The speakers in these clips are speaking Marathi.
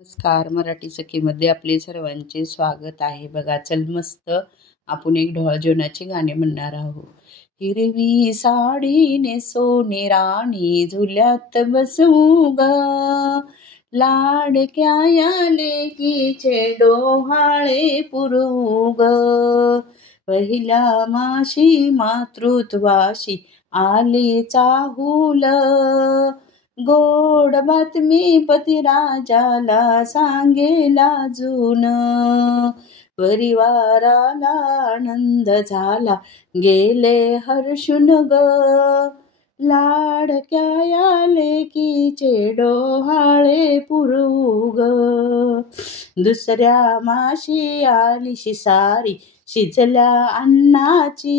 नमस्कार. मराठी सखीमध्ये आपले सर्वांचे स्वागत आहे. बघा, चल मस्त आपण एक ढोळ जेवणाची गाणे म्हणणार आहोत. हिरवी साडी नेसोनी राणी झुल्यात बसू ग, लाडक्या या लेकीचे डोहाळे पुरू ग. पहिल्या माशी मातृत्वाशी आले चाहूल, गोड बातमी पतिराजाला सांगेला जून. परिवाराला आनंद झाला गेले हर्षून ग, लाडक्या या लेकीचे डोहाळे पुरू ग. दुसऱ्या माशी आली शिसारी शिजल्या अन्नाची,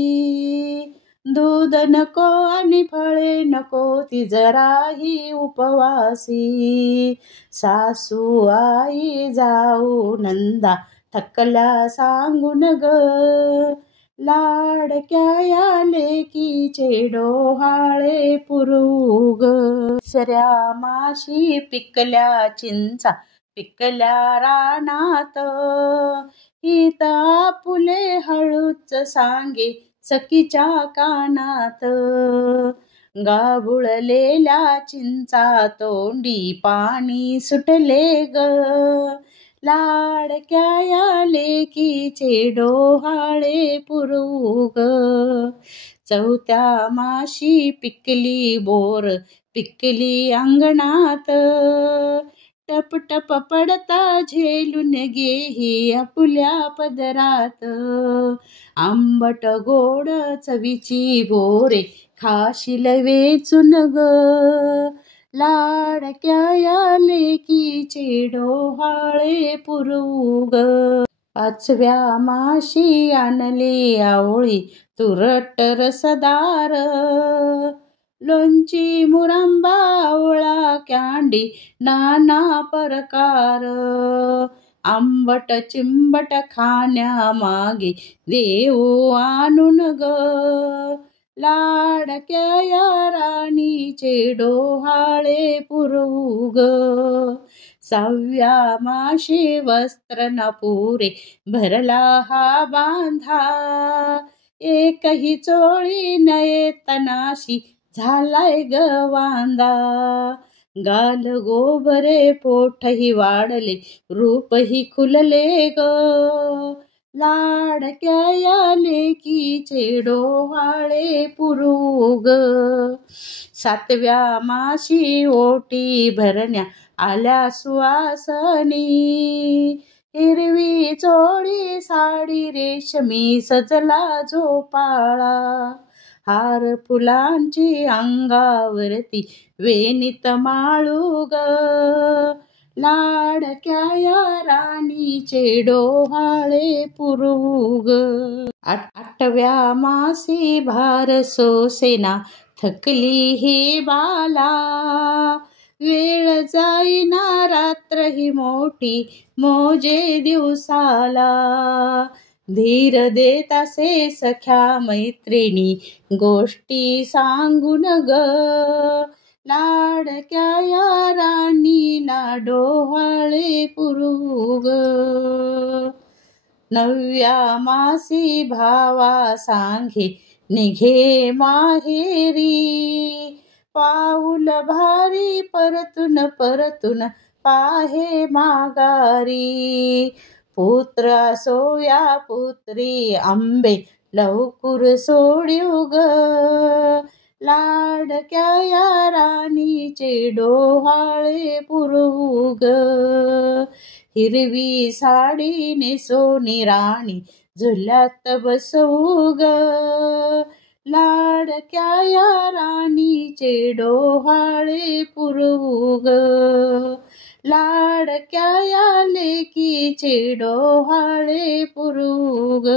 दूध नको आणि फळे नको ती जराही उपवासी. सासू आई जाऊ नंदा थकला सांगून ग, लाडक्या या लेकीचे डोहाळे पुरू ग. दुसऱ्या माशी पिकल्या चिंचा पिकल्या रानात, हित आपुले हळूच सांगे सखीच्या कानात. गाबुळलेल्या चिंचा तोंडी पाणी सुटले ग, लाडक्या या लेकीचे डोहाळे पुरू ग. चौथ्या माशी पिकली बोर पिकली अंगणात, टप टप पडता झेलून गेही आपुल्या पदरात. आंबट गोड चवीची बोरे खाशील वेचून ग, लाडक्या या लेकीचे डोहाळे पुरू ग. पाचव्या माशी आणली आवळी तुरट रसदार, लोणची मुरंबा आवळा कँडी नाना प्रकार. आंबट चिंबट खाण्यामागे देऊ आणून ग, लाडक्या या राणीचे डोहाळे पुरू ग. सहाव्या माशी वस्त्र न पुरे भरला हा बांधा, एकही चोळी न येतनाशी झालाय ग वांदा. गाल गोबरे पोटही वाढले रूपही खुलले ग, लाडक्या या लेकीचे डोहाळे पुरू ग. सातव्या माशी ओटी भरण्या आल्या सुवासनी, हिरवी चोळी साडी रेशमी सजला झोपाळा. हार फुलांची अंगावरती वेणीत माळू ग, लाडक्या या राणीचे डोहाळे पुरू ग. आठव्या मासी भार सोसेना थकली ही बाला, वेळ जाईना रात्र ही मोठी मोजे दिवसाला. धीर देत असे सख्या मैत्रिणी गोष्टी सांगून ग, लाडक्या या राणीला डोहाळे पुरू ग. नवव्या मासी भावा सांगे निघे माहेरी, पाऊल भारी परतून परतून पाहे माघारी. पुत्र असो या पुत्री आंबे लवकर सोडू ग, लाडक्या या राणीचे डोहाळे पुरू ग. हिरवी साडी नेसोनी राणी झुल्यात बसवू ग, लाडक्या या राणीचे डोहाळे पुरू ग, लाडक्या या लेकीचे डोहाळे पुरू ग.